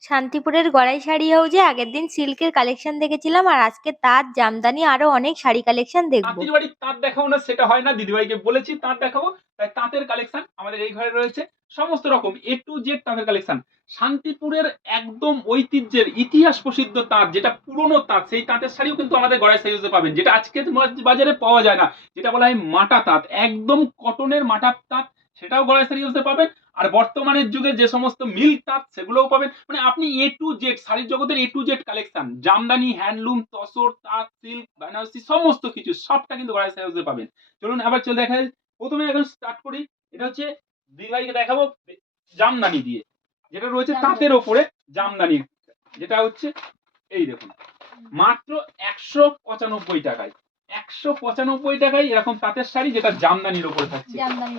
শান্তিপুরের গড়াই শাড়ি হাউজে আগের দিন সিল্কের কালেকশন দেখেছিলাম, আর আজকে তাঁত, জামদানি আরও অনেক শাড়ি কালেকশন দেখব। বাড়ির তাঁত দেখাবো না, সেটা হয় না, দিদিভাইকে বলেছি তাঁত দেখাবো। তাই তাঁতের কালেকশন আমাদের এই ঘরে রয়েছে, সমস্ত রকম এ টু জেড তাঁতের কালেকশন। শান্তিপুরের একদম ঐতিহ্যের ইতিহাস প্রসিদ্ধ তাঁত, যেটা পুরনো তাঁত, সেই তাঁতের শাড়িও কিন্তু আমাদের গড়াই সাইজে পাবেন, যেটা আজকের বাজ- বাজারে পাওয়া যায় না, যেটা বলা হয় মাটা তাঁত, একদম কটনের মাটা তাঁত সেটাও গড়াই সাইজে পাবেন আর বর্তমানের যুগে যে সমস্ত মিল্ক তাঁত সেগুলোও পাবেন। মানে আপনি এ টু জেড শাড়ির জগতের A to Z collection jamdani handloom tussar তাঁত সিল্ক বেনারসি সমস্ত কিছু সবটা কিন্তু গড়াই সাইজে পাবেন চলুন আবার চলে দেখা যায়। প্রথমে এখন স্টার্ট করি। এটা হচ্ছে দিদিভাইকে দেখাবো জামদানি দিয়ে। যেটা রয়েছে তাঁতের ওপরে জামদানি। যেটা হচ্ছে এই দেখুন মাত্র একশো পঁচানব্বই টাকায়। একশো পঁচানব্বই টাকায় এরকম তাঁতের শাড়ি যেটা জামদানির ওপরে থাকছে।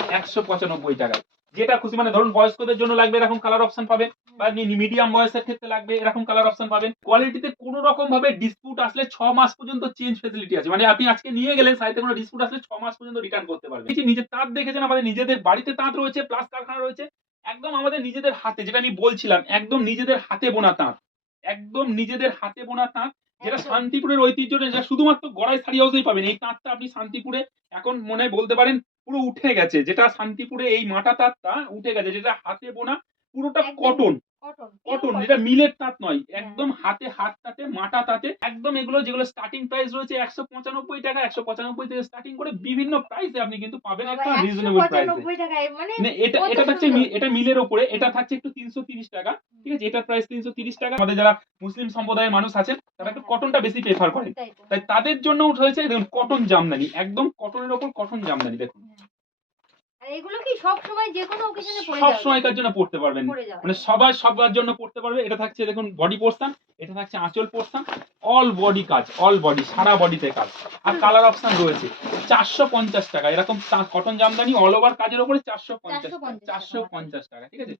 একশো পঁচানব্বই টাকায়। যেটা খুশি মানে ধরুন বয়স্কদের জন্য লাগবে এরকম কালার অপশন পাবেন বা মিডিয়াম বয়সের ক্ষেত্রে লাগবে এরকম কালার অপশন পাবেন। কোয়ালিটিতে কোনো রকম ভাবে ডিসপুট আসলে ছ মাস পর্যন্ত চেঞ্জ ফেসিলিটি আছে। মানে আপনি আজকে নিয়ে গেলেন সাইতে কোনো ডিসপুট আসলে ছ মাস পর্যন্ত রিটার্ন করতে পারবেন। যে নিজের তাঁত দেখেছেন আমাদের নিজেদের বাড়িতে তাঁত রয়েছে প্লাস কারখানা রয়েছে একদম আমাদের নিজেদের হাতে যেটা আমি বলছিলাম একদম নিজেদের হাতে বোনা তাঁত। একদম নিজেদের হাতে বোনা তাঁত যেটা শান্তিপুরের ঐতিহ্য যেটা শুধুমাত্র গড়াই শাড়ি হাউসেই পাবেন। এই তাঁতটা আপনি শান্তিপুরে এখন মনে হয় বলতে পারেন পুরো উঠে গেছে। যেটা শান্তিপুরে এই মাটা তাঁতটা উঠে গেছে যেটা হাতে বোনা পুরোটা কটন কটন যেটা মিলের তাঁত নয় একদম হাতে হাত তাতে মাটা তাতে একদম এগুলো যেগুলো স্টার্টিং প্রাইস রয়েছে একশো পঁচানব্বই টাকা একশো পঁচানব্বই থেকে স্টার্টিং করে বিভিন্ন প্রাইসে আপনি কিন্তু পাবেন একটা রিজনেবল প্রাইসে মানে এটা এটা থাকছে এটা মিলের ওপরে এটা থাকছে একটু তিনশো তিরিশ টাকা ঠিক আছে? এটার প্রাইস তিনশো তিরিশ টাকা। আমাদের যারা মুসলিম সম্প্রদায়ের মানুষ আছেন তারা একটু কটনটা বেশি প্রেফার করেন। তাই তাদের জন্য হয়েছে দেখুন কটন জামদানি একদম কটনের ওপর কটন জামদানি দেখুন। আর এগুলো কি সব সময় যে কোনো অকেশনে পরে সব সময়কার জন্য পড়তে পারবেন। মানে সবার সবার জন্য পড়তে পারবে। এটা থাকছে দেখুন বডি পোর্শন এটা থাকছে আঁচল পোর্শন অল বডি কাজ অল বডি সারা বডিতে কাজ। আর কালার অপশন রয়েছে চারশো পঞ্চাশ টাকা। এরকম কটন জামদানি অল ওভার কাজের উপরে চারশো পঞ্চাশ চারশো পঞ্চাশ টাকা। ঠিক আছে?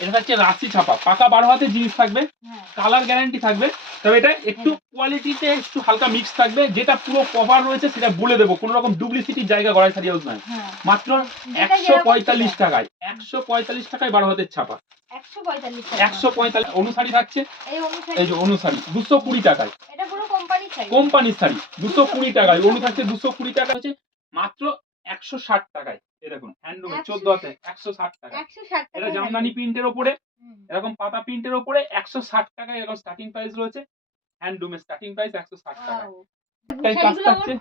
এটা থাকছে রাশি ছাপা পাকা বারো হাতে জিনিস থাকবে কালার গ্যারান্টি থাকবে তবে এটা একটু কোয়ালিটিতে একটু হালকা মিক্স থাকবে যেটা পুরো কভার রয়েছে সেটা বলে দেবো। কোনো রকম ডুপ্লিসিটির জায়গা গড়াই সারি হাউস নয় মাত্র একশো পঁয়তাল্লিশ টাকায় একশো পঁয়তাল্লিশ টাকায় বারো হাতের ছাপা। একশো পঁয়তাল্লিশ অনুসারী থাকছে? এই যে অনুসারী দুশো কুড়ি টাকায়। কোম্পানির শাড়ি দুশো কুড়ি টাকায়। অনু থাকছে দুশো কুড়ি টাকা হচ্ছে মাত্র একশো ষাট টাকায়। দেখুন হ্যান্ডলুমে চোদ্দ হাতে একশো ষাট টাকা একশো ষাট টাকা এটা জামদানি প্রিন্টের ওপরে এরকম পাতা প্রিন্টের ওপরে একশো ষাট টাকায় এরকম স্টার্টিং প্রাইস রয়েছে। হ্যান্ডলুমের স্টার্টিং প্রাইস একশো ষাট টাকা।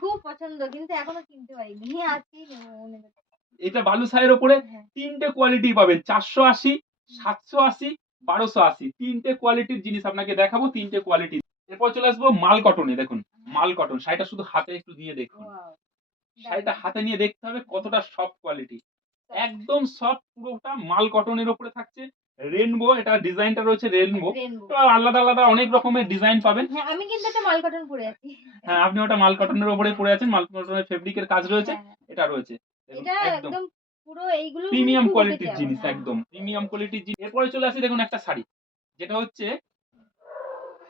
খুব পছন্দ কিন্তু এখনও কিনতে পারিনি। আজকেই নেব মনে করছি। ওপরে হ্যাঁ। তিনটে কোয়ালিটি পাবেন চারশো আশি সাতশো আশি বারোশো আশি। তিনটে কোয়ালিটির জিনিস আপনাকে দেখাবো তিনটে কোয়ালিটি এরপর চলে আসব মাল কটনে দেখুন মাল কটন শাড়িটা শুধু হাতে একটু দিয়ে দেখুন। শাড়িটা হাতে নিয়ে দেখতে হবে কতটা সফট কোয়ালিটি একদম সফট পুরোটা মাল কটনের উপরে থাকছে। রেনবো এটা ডিজাইনটা রয়েছে রেনবো। আলাদা আলাদা অনেক রকমের ডিজাইন পাবেন। হ্যাঁ আমি কিন্তু একটা মাল কটন পরে আছি। হ্যাঁ আপনি ওটা মাল কটনের উপরে পরে আছেন মাল কটনের ফেব্রিকের কাজ রয়েছে হ্যাঁ, এটা রয়েছে। এটা একদম। পুরো এইগুলো প্রিমিয়াম কোয়ালিটির জিনিস একদম। প্রিমিয়াম কোয়ালিটির জিনিস। এরপরে চলে আসি দেখুন একটা শাড়ি যেটা হচ্ছে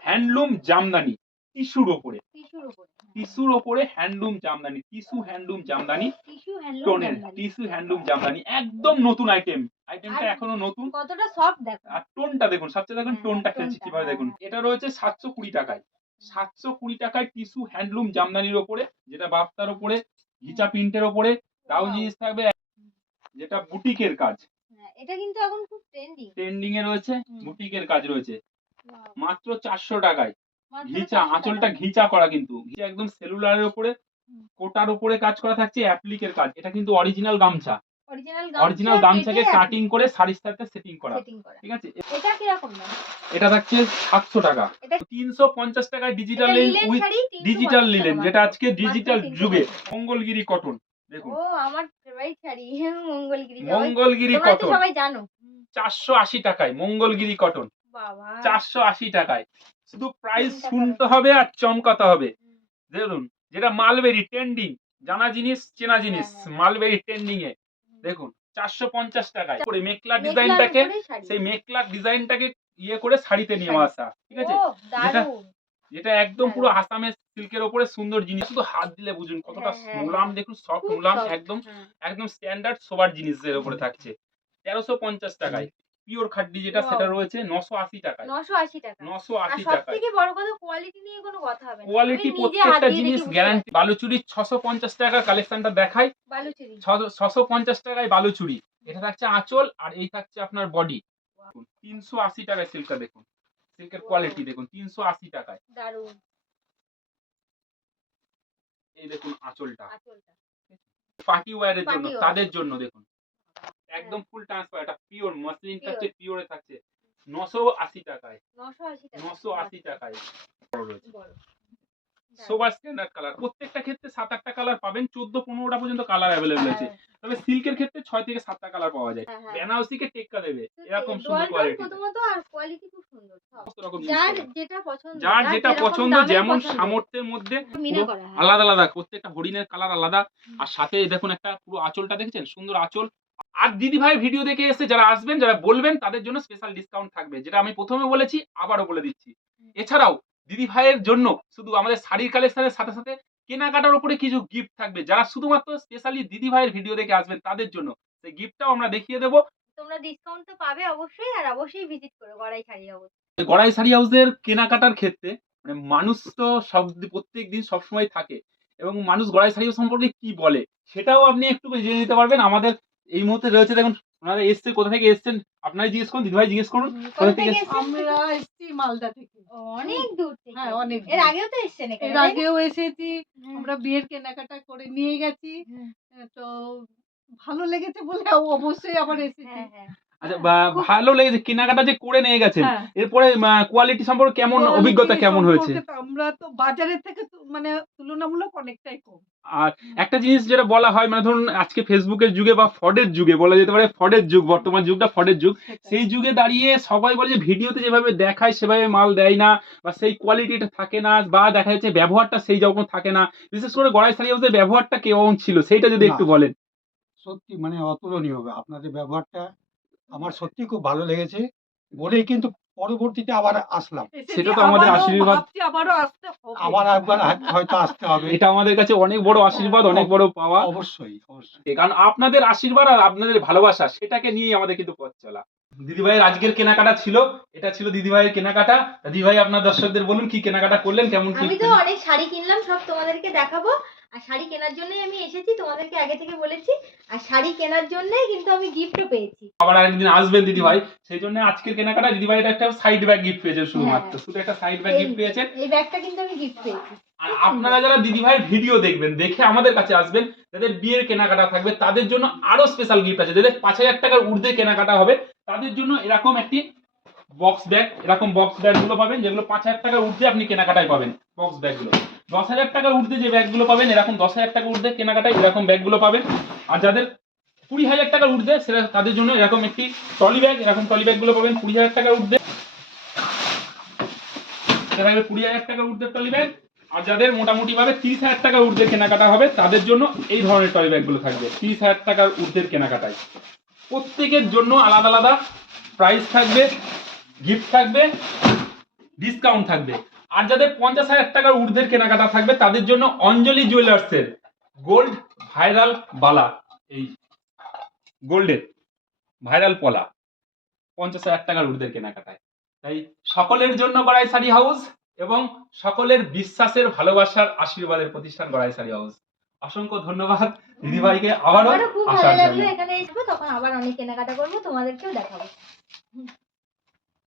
হ্যান্ডলুম জামদানি টিস্যুর ওপরে। টিস্যুর উপরে টিস্যুর ওপরে handloom jamdani tissue handloom jamdani টোনের টিস্যু হ্যান্ডলুম জামদানি একদম নতুন আইটেম আইটেমটা এখনও নতুন। কতটা সফট দেখো। আর টোনটা দেখুন সবচেয়ে দেখুন হ্যাঁ, টোনটা খেলছে কীভাবে হ্যাঁ। দেখুন। এটা রয়েছে সাতশো কুড়ি টাকায়। সাতশো কুড়ি টাকায় টিস্যু হ্যান্ডলুম জামদানির ওপরে যেটা বাপ্তার ওপরে ঘিচা প্রিন্টের ওপরে তাও জিনিস থাকবে যেটা বুটিকের কাজ। হ্যাঁ, এটা কিন্তু এখন খুব ট্রেন্ডিং ট্রেন্ডিং এ রয়েছে বুটিকের কাজ রয়েছে। মাত্র চারশো টাকায়। ঘিচা আঁচলটা ঘিচা করা কিন্তু। ঘিচা একদম সেলুলারের উপরে কোটার উপরে কাজ করা থাকছে অ্যাপ্লিকের কাজ। এটা কিন্তু অরিজিনাল গামছা। অরিজিনাল গামছাকে কাটিং করে শাড়ির সাথে সেটিং করা। ঠিক আছে? এটা কি রকম দাম? এটা থাকছে সাতশো টাকা। এটা তিনশো পঞ্চাশ টাকায় digital linen with digital linen যেটা আজকে ডিজিটাল যুগে। মঙ্গলগিরি কটন দেখুন। ও আমার ফেভারিট শাড়ি। মঙ্গলগিরি মঙ্গলগিরি কটন সবাই জানো। চারশো আশি টাকায় মঙ্গলগিরি কটন বাবা। চারশো আশি টাকায়। শুধু প্রাইস শুনতে হবে আর চমকাতে হবে। দেখুন যেটা মালবেরি ট্রেন্ডিং জানা জিনিস চেনা জিনিস হ্যাঁ, হ্যাঁ। মালবেরি ট্রেন্ডিং এ। দেখুন চারশো পঞ্চাশ টাকায় করে মেকলা মেঘলার ডিজাইনটাকে সেই মেকলার ডিজাইনটাকে ইয়ে করে শাড়িতে নিয়ে আসা ঠিক আছে? যেটা একদম পুরো হ্যাঁ। আসামের সিল্কের ওপরে সুন্দর জিনিস শুধু হাত দিলে বুঝুন কতটা হ্যাঁ, হ্যাঁ, মুলাম হ্যাঁ। দেখুন সফট মুলাম একদম হ্যাঁ। একদম স্ট্যান্ডার্ড সবার জিনিসের ওপরে থাকছে। তেরোশো পঞ্চাশ টাকায়। পিওর খাড্ডি যেটা সেটা রয়েছে নশো আশি টাকায়। নশো আশি টাকা। নশো আর আশি সব থেকে বড় কথা কোয়ালিটি নিয়ে কোনো কথা হবে না। কোয়ালিটি প্রত্যেকটা জিনিস গ্যারান্টি বালুচুরি ছশো পঞ্চাশ টাকা কালেকশনটা দেখাই। বালুচুরি। ছশো পঞ্চাশ টাকায় বালুচুরি। এটা থাকছে আঁচল আর এই থাকছে আপনার বডি তিনশো আশি টাকায় সিল্কটা দেখুন। সিল্কের কোয়ালিটি দেখুন তিনশো আশি টাকায়। দারুণ এই দেখুন আঁচলটা আঁচলটা পার্টি ওয়্যারের জন্য তাদের জন্য দেখুন একদম ফুল ট্রান্সফার এটা পিওর মসলিন। থাকছে পিওরে থাকছে। নশো আশি টাকায়। নশো আশি টাকায়। সোবার স্ট্যান্ডার্ড কালার প্রত্যেকটা ক্ষেত্রে সাত আটটা কালার পাবেন চোদ্দ পনেরোটা পর্যন্ত কালার অ্যাভেলেবেল আছে। তবে সিল্কের ক্ষেত্রে ছয় থেকে সাতটা কালার পাওয়া যায়। হ্যাঁ, হ্যাঁ। বেনারসিকে টেক্কা দেবে। এরকম সুন্দর কোয়ালিটি প্রথমত আর কোয়ালিটি খুব সুন্দর সব। রকম যার যেটা পছন্দ যার যেটা পছন্দ যেমন সামর্থ্যের মধ্যে হয়। আলাদা আলাদা। প্রত্যেকটা হরিণের কালার আলাদা। আর সাথে দেখুন একটা পুরো আঁচলটা দেখেছেন? সুন্দর আঁচল। আর দিদি ভাইয়ের ভিডিও দেখে এসে যারা আসবেন যারা বলবেন তাদের জন্য স্পেশাল ডিসকাউন্ট থাকবে যেটা আমি প্রথমে বলেছি আবারও বলে দিচ্ছি। এছাড়াও দিদি ভাইয়ের জন্য শুধু আমাদের শাড়ির কালেকশনের সাথে সাথে কেনাকাটার উপরে কিছু গিফট থাকবে যারা শুধুমাত্র স্পেশালি দিদি ভাইয়ের ভিডিও দেখে আসবেন তাদের জন্য। সেই গিফটটাও আমরা দেখিয়ে দেবো। তোমরা ডিসকাউন্ট তো পাবে অবশ্যই আর অবশ্যই ভিজিট করো গড়াই শাড়ি অবশ্যই গড়াই শাড়ি হাউসের কেনাকাটার ক্ষেত্রে মানে মানুষ তো সব প্রত্যেক দিন সবসময় থাকে এবং মানুষ গড়াই শাড়ি হাউস সম্পর্কে কি বলে সেটাও আপনি একটু জেনে নিতে পারবেন। আমাদের এই মুহূর্তে রয়েছে দেখুন ওনারা এসছে কোথা থেকে এসছেন? আপনারা জিজ্ঞেস করুন দিদিভাই জিজ্ঞেস করুন কোথা থেকে আমরা এসেছি মালদা থেকে। অনেক দূর থেকে? হ্যাঁ, অনেক এর। আগেও তো এসেছেন এখানে এর আগেও এসেছি। আমরা বিয়ের কেনাকাটা করে নিয়ে গেছি। তো ভালো লেগেছে বলে অবশ্যই আবার এসেছি। হ্যাঁ হ্যাঁ। আচ্ছা বা- ভালো লেগেছে কেনাকাটা যে করে নিয়ে গেছেন হ্যাঁ। এরপরে কোয়ালিটি সম্পর্কে কেমন অভিজ্ঞতা কেমন হয়েছে? আমরা তো বাজারের থেকে মানে তুলনামূলক অনেকটাই কম। আর একটা জিনিস যেটা বলা হয় মানে ধরুন আজকে ফেসবুকের যুগে বা ফডের যুগে বলা যেতে পারে ফডের যুগ বর্তমান যুগটা ফডের যুগ সেই যুগে দাঁড়িয়ে সবাই বলে যে ভিডিওতে যেভাবে দেখায় সেভাবে মাল দেয় না বা সেই কোয়ালিটিটা থাকে না বা দেখা যাচ্ছে ব্যবহারটা সেই রকম থাকে না। বিশেষ করে গড়াই হাউসের ব্যবহারটা কেমন ছিল সেইটা যদি একটু বলেন। সত্যি মানে অতুলনীয় হবে। আপনাদের ব্যবহারটা আমার সত্যি খুব ভালো লেগেছে। বলেই কিন্তু পরবর্তীতে আবার আসলাম। সেটা তো আমাদের আশীর্বাদ। আবার একবার হয়তো আসতে হবে। এটা আমাদের কাছে অনেক বড় আশীর্বাদ অনেক বড় পাওয়া। অবশ্যই অবশ্যই। কারণ আপনাদের আশীর্বাদ আর আপনাদের ভালোবাসা সেটাকে নিয়েই আমাদের কিন্তু পথ চলা। দিদিভাইয়ের আজকের কেনাকাটা ছিল এটা ছিল দিদিভাইয়ের কেনাকাটা। দিদিভাই আপনার দর্শকদের বলুন কি কেনাকাটা করলেন কেমন কি আমি তো অনেক শাড়ি কিনলাম সব তোমাদেরকে দেখাবো। আর শাড়ি কেনার জন্যই আমি এসেছি তোমাদেরকে আগে থেকে বলেছি। আর শাড়ি কেনার জন্যই কিন্তু আমি গিফটও পেয়েছি। আবার আরেকদিন আসবেন দিদিভাই সেই জন্য আজকের কেনাকাটা দিদিভাই এটা একটা সাইড ব্যাগ গিফট পেয়েছেন শুধুমাত্র হ্যাঁ। শুধু একটা সাইড ব্যাগ গিফট পেয়েছেন। এই ব্যাগটা কিন্তু আমি গিফট পেয়েছি। আর আপনারা যারা দিদিভাইয়ের ভিডিও দেখবেন দেখে আমাদের কাছে আসবেন যাদের বিয়ের কেনাকাটা থাকবে তাদের জন্য আরও স্পেশাল গিফট আছে। যাদের পাঁচ হাজার টাকার ঊর্ধ্বে কেনাকাটা হবে তাদের জন্য এরকম একটি বক্স ব্যাগ এরকম বক্স ব্যাগগুলো পাবেন, যেগুলো পাঁচ হাজার টাকার ঊর্ধ্বে আপনি কেনাকাটায় পাবেন বক্স ব্যাগগুলো দশ হাজার টাকার ঊর্ধ্বে যে ব্যাগগুলো পাবেন, এরকম দশ হাজার টাকার ঊর্ধ্বে কেনাকাটায় এরকম ব্যাগগুলো পাবেন। আর যাদের কুড়ি হাজার টাকার ঊর্ধ্বে সেটা তাদের জন্য এরকম একটি ট্রলি ব্যাগ এরকম ট্রলি ব্যাগগুলো পাবেন কুড়ি হাজার টাকার ঊর্ধ্বে। সেটা থাকবে কুড়ি হাজার টাকার ঊর্ধ্বে ট্রলি ব্যাগ আর যাদের মোটামুটি ভাবে তিরিশ হাজার টাকার ঊর্ধ্বে কেনাকাটা হবে, তাদের জন্য এই ধরনের ট্রলি ব্যাগগুলো থাকবে, তিরিশ হাজার টাকার ঊর্ধ্বের কেনাকাটায়। প্রত্যেকের জন্য আলাদা আলাদা প্রাইস থাকবে। গিফট থাকবে ডিসকাউন্ট থাকবে। আর যাদের পঞ্চাশ হাজার টাকার ঊর্ধ্বের কেনাকাটা থাকবে তাদের জন্য অঞ্জলি জুয়েলার্সের গোল্ড ভাইরাল বালা এই গোল্ডের ভাইরাল পলা পঞ্চাশ হাজার টাকার ঊর্ধ্বের কেনাকাটায়। তাই সকলের জন্য গড়াই শাড়ি হাউস এবং সকলের বিশ্বাসের ভালোবাসার আশীর্বাদের প্রতিষ্ঠান গড়াই শাড়ি হাউস অসংখ্য ধন্যবাদ দিদিভাইকে আবারও আসার জন্য। এখানে তখন আবার অনেক কেনাকাটা করব তোমাদেরকেও দেখাবো।